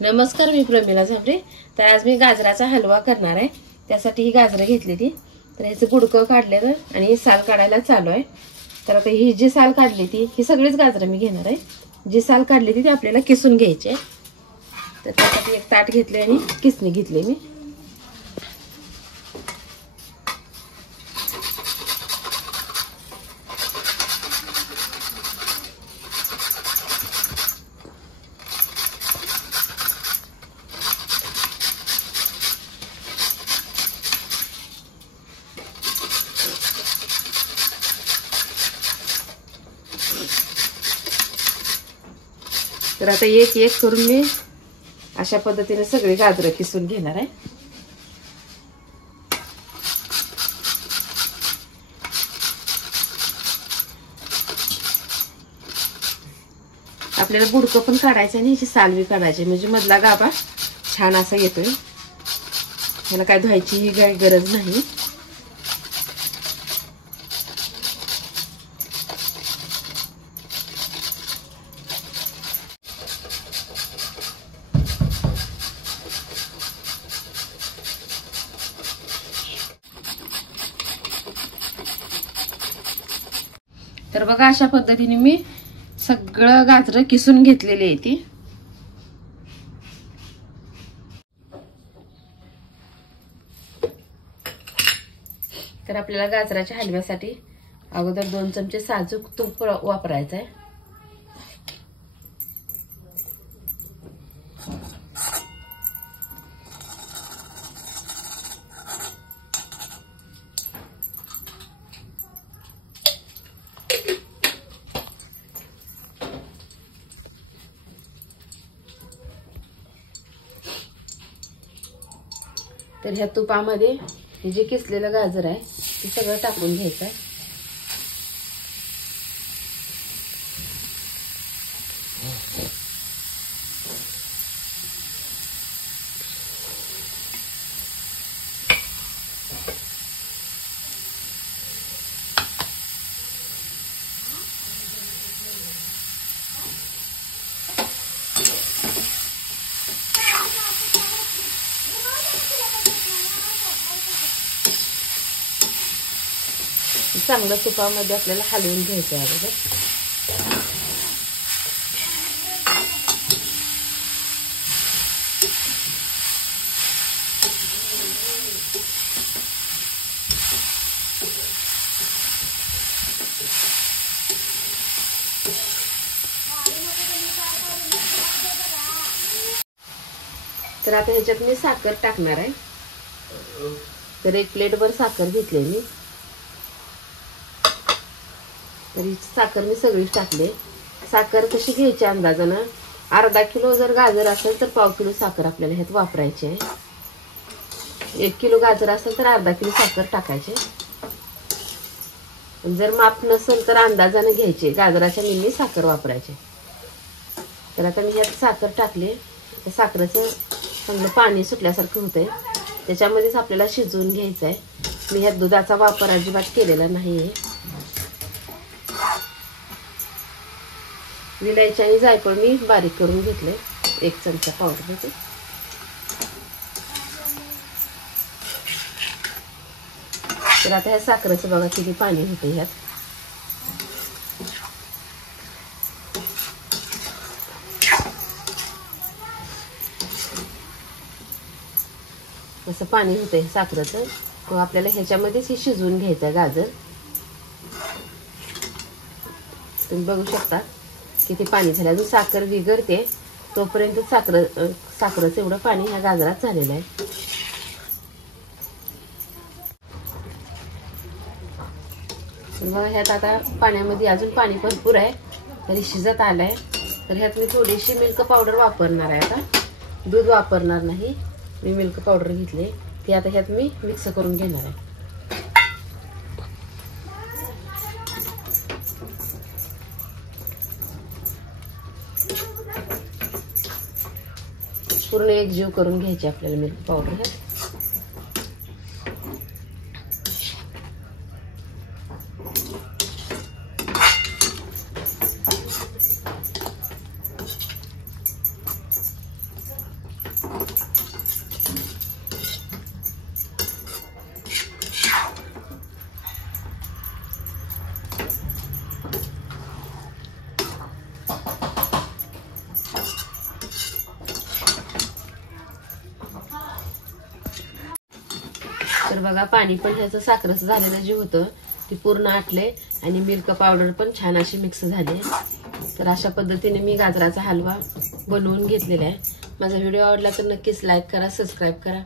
नमस्कार, मी प्रमिला झांबरे। तर आज मी गाजराचा हलवा करणार आहे। त्यासाठी ही गाजरं घेतलेली, तर ह्याचं बुडकं काढलेलं आणि साल काढायला चालू आहे। तर आता ही जी साल काढली ती ही सगळीच गाजरं मी घेणार आहे। जी साल काढली ती आपल्याला किसून घ्यायची आहे। तर त्यासाठी एक ताट घेतले आणि किसणी घेतली मी। तर आता एक एक करून मी अशा पद्धतीने सगळे गाजरं किसून घेणार आहे। आपल्याला बुडकं पण काढायचं आणि ह्याची साल बी काढायची, म्हणजे मधला गाभा छान असा येतोय। ह्याला काय धुवायची ही काही गरज नाही। तर बघा, अशा पद्धतीने मी सगळं गाजरं किसून घेतलेली आहे ती। तर आपल्याला गाजराच्या हलव्यासाठी अगोदर 2 चमचे साजूक तूप वापरायचं आहे। तर ह्या तुपामध्ये हे जे किसलेलं गाजर आहे ते सगळं टाकून घ्यायचं आहे। चांगलं तुपामध्ये आपल्याला हलवून घ्यायचं आहे अगोदर। तर आता ह्याच्यात मी साखर टाकणार आहे। तर 1 प्लेटभर साखर घेतली मी। तरी साखर मी सगळीच टाकले। साखर कशी घ्यायची अंदाजानं, अर्धा किलो जर गाजर असेल तर पाव किलो साखर आपल्याला ह्यात वापरायची आहे। 1 किलो गाजर असेल तर अर्धा किलो साखर टाकायची। जर माप नसेल तर अंदाजानं घ्यायचे, गाजराच्या निम्मी साखर वापरायची। तर आता मी ह्यात साखर टाकले। साखरेचं चांगलं पाणी सुटल्यासारखं होतंय, त्याच्यामध्येच आपल्याला शिजवून घ्यायचं आहे। मी ह्यात दुधाचा वापर अजिबात केलेला नाहीये। विलायची आणि जायफळ मी बारीक करून घेतले, 1 चमचा पावडर मध्ये। तर आता ह्या साखरेचं बघा किती पाणी होते ह्यात। असं पाणी होतंय साखरेचं, तो आपल्याला ह्याच्यामध्येच हे शिजवून घ्यायचं गाजर। तुम्ही बघू शकता किती पाणी झालं। अजून साखर विघरते तोपर्यंत साखरेचं एवढं पाणी ह्या गाजरात झालेलं आहे। बघा, ह्यात आता पाण्यामध्ये अजून पाणी भरपूर आहे, तरी शिजत आलंय। तर ह्यात मी थोडीशी मिल्क पावडर वापरणार आहे। आता दूध वापरणार नाही, मी मिल्क पावडर घेतली ती आता ह्यात मी मिक्स करून घेणार आहे। पूर्ण एकजीव करून घ्यायची आपल्याला मिल्क पावडर ह्यात। तर बघा पाणी पण ह्याचं साखरेचं झालेलं जे होतं ते पूर्ण आटले आणि मिल्क पावडर पण छान अशी मिक्स झाली. तर अशा पद्धतीने मी गाजराचा हलवा बनवून घेतलेला आहे. माझा व्हिडिओ आवडला तर नक्कीच लाईक करा, सबस्क्राईब करा.